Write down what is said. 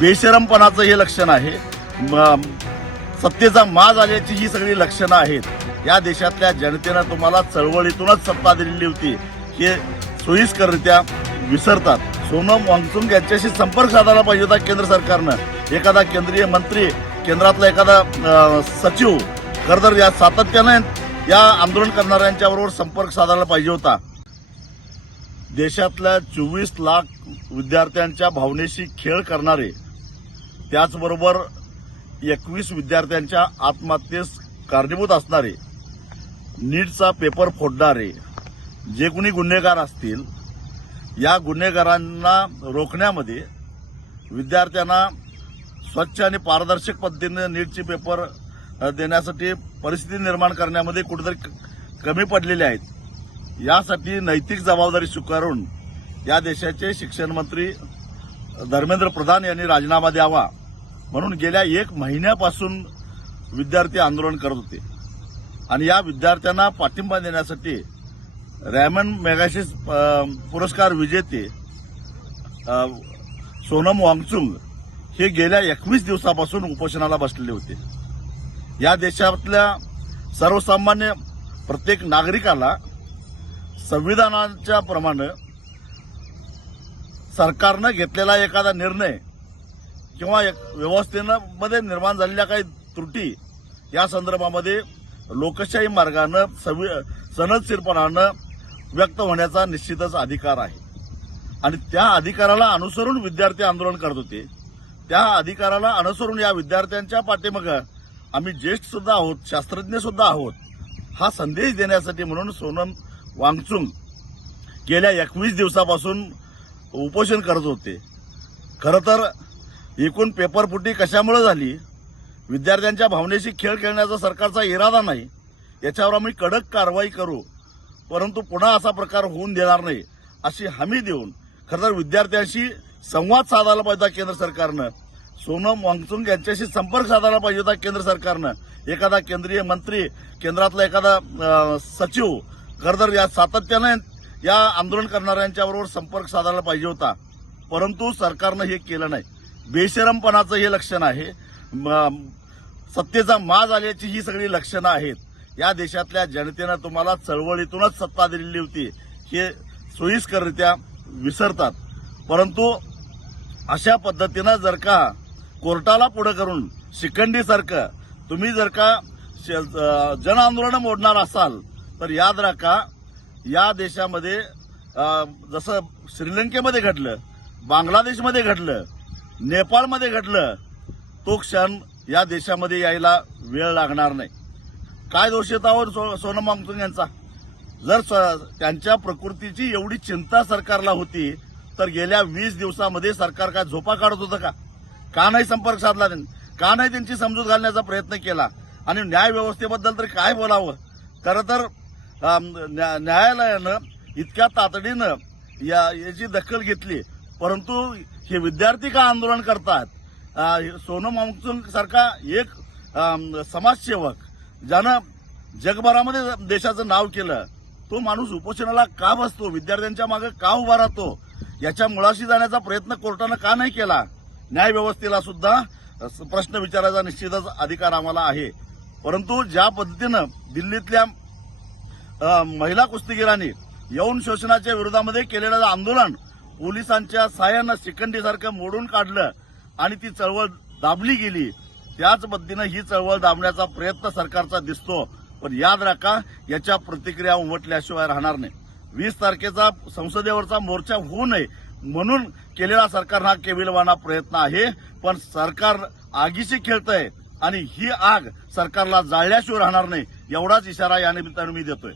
बेशरमपणाचं हे लक्षण आहे। सत्तेचा माज आल्याची ही सगळी लक्षणं आहेत। या देशातल्या जनतेनं तुम्हाला चळवळीतूनच सत्ता दिलेली होती हे सोयीस्कररित्या विसरतात। सोनम वांगचुक यांच्याशी संपर्क साधायला पाहिजे होता केंद्र सरकारनं। एखादा केंद्रीय मंत्री, केंद्रातला एखादा सचिव खरं तर या सातत्याने या आंदोलन करणाऱ्यांच्याबरोबर संपर्क साधायला पाहिजे होता। देशातल्या 24 लाख विद्यार्थ्यांच्या भावनेशी खेळ करणारे, त्याचबरोबर 21 विद्यार्थ्यांच्या आत्महत्येस कारणीभूत असणारे, नीटचा पेपर फोडणारे जे कोणी गुन्हेगार असतील, या गुन्हेगारांना रोखण्यामध्ये, विद्यार्थ्यांना स्वच्छ आणि पारदर्शक पद्धतीने नीटचे पेपर देण्यासाठी परिस्थिती निर्माण करण्यामध्ये कुठेतरी कमी पडलेले आहेत। यासाठी नैतिक जबाबदारी स्वीकारून या देशाचे शिक्षण मंत्री धर्मेंद्र प्रधान यांनी राजीनामा द्यावा म्हणून गेल्या 1 महिन्यापासून विद्यार्थी आंदोलन करत होते। आणि या विद्यार्थ्यांना पाठिंबा देण्यासाठी रॅमन मॅगसेसे पुरस्कार विजेते सोनम वांगचुक हे गेल्या 21 दिवसापासून उपोषणाला बसलेले होते। या देशातल्या सर्वसामान्य प्रत्येक नागरिकाला संविधानाच्या प्रमाणे सरकारनं घेतलेला एखादा निर्णय किंवा व्यवस्थेमध्ये निर्माण झालेल्या काही त्रुटी या संदर्भामध्ये लोकशाही मार्गानं सनदशीरपणानं व्यक्त होण्याचा निश्चितच अधिकार आहे। आणि त्या अधिकाराला अनुसरून विद्यार्थी आंदोलन करत होते। त्या अधिकाराला अनुसरून या विद्यार्थ्यांच्या पाठीमागे आम्ही ज्येष्ठ सुद्धा आहोत, शास्त्रज्ञ सुद्धा आहोत, हा संदेश देण्यासाठी म्हणून सोनम वांगचुक गेल्या 21 दिवसापासून उपोषण करत होते। खरं तर एकूण पेपरफुटी कशामुळे झाली, विद्यार्थ्यांच्या भावनेशी खेळ खेळण्याचा सरकारचा इरादा नाही, याच्यावर आम्ही कडक कारवाई करू, परंतु पुन्हा असा प्रकार होऊन देणार नाही अशी हमी देऊन खरं तर विद्यार्थ्यांशी संवाद साधायला पाहिजे होता केंद्र सरकारनं। सोनम वांगचुक यांच्याशी संपर्क साधायला पाहिजे होता केंद्र सरकारनं। एखादा केंद्रीय मंत्री, केंद्रातला एखादा सचिव खरं तर या सातत्याने या आंदोलन करणाऱ्यांच्याबरोबर संपर्क साधायला पाहिजे होता, परंतु सरकारनं हे केलं नाही। बेशरमपणाचं हे लक्षण आहे। सत्तेचा माज आल्याची ही सगळी लक्षणं आहेत। या देशातल्या जनतेनं तुम्हाला चळवळीतूनच सत्ता दिलेली होती हे सोयीस्कररित्या विसरतात। परंतु अशा पद्धतीनं जर का कोर्टाला पुढे करून शिखंडीसारखं तुम्ही जर का जन आंदोलन मोडणार असाल तर याद राखा, या देशामध्ये जसं श्रीलंकेमध्ये घडलं, बांगलादेशमध्ये घडलं, नेपाळमध्ये घडलं, तो क्षण या देशामध्ये यायला वेळ लागणार नाही। काय दोष येतावर सोनम वांगचुक यांचा? जर त्यांच्या प्रकृतीची एवढी चिंता सरकारला होती तर गेल्या 20 दिवसामध्ये सरकार काय झोपा काढत होतं का नाही संपर्क साधला त्यांनी? का नाही त्यांची समजूत घालण्याचा प्रयत्न केला? आणि न्याय व्यवस्थेबद्दल तर काय बोलावं? खरं तर न्यायालयानं इतक्या तातडीनं याची दखल घेतली, परंतु हे विद्यार्थी का आंदोलन करतात? सोनम वांगचुक सारखा एक समाजसेवक ज्यानं जगभरामध्ये देशाचं नाव केलं, तो माणूस उपोषणाला का बसतो? विद्यार्थ्यांच्या मागे का उभा राहतो? याच्या मुळाशी जाण्याचा प्रयत्न कोर्टानं का नाही केला? न्याय व्यवस्थेला सुद्धा प्रश्न विचारायचा निश्चितच अधिकार आम्हाला आहे। परंतु ज्या पद्धतीनं दिल्लीतल्या महिला कुस्तीगिरांनी यौन शोषणाच्या विरोधामध्ये केलेलं आंदोलन पोलिसांच्या साह्यानं शिखंडीसारखं मोडून काढलं आणि ती चळवळ दाबली गेली, त्याच पद्धतीनं ही चळवळ दाबण्याचा प्रयत्न सरकारचा दिसतो। पण याद राखा, याच्या प्रतिक्रिया उमटल्याशिवाय राहणार नाही। 20 तारखेचा संसदेवरचा मोर्चा होऊ नये म्हणून केलेला सरकारनं हा केविलवाणा प्रयत्न आहे, पण सरकार आगीशी खेळतंय आणि ही आग सरकारला जाळल्याशिवाय राहणार नाही, एवढाच इशारा या निमित्तानं मी देतोय।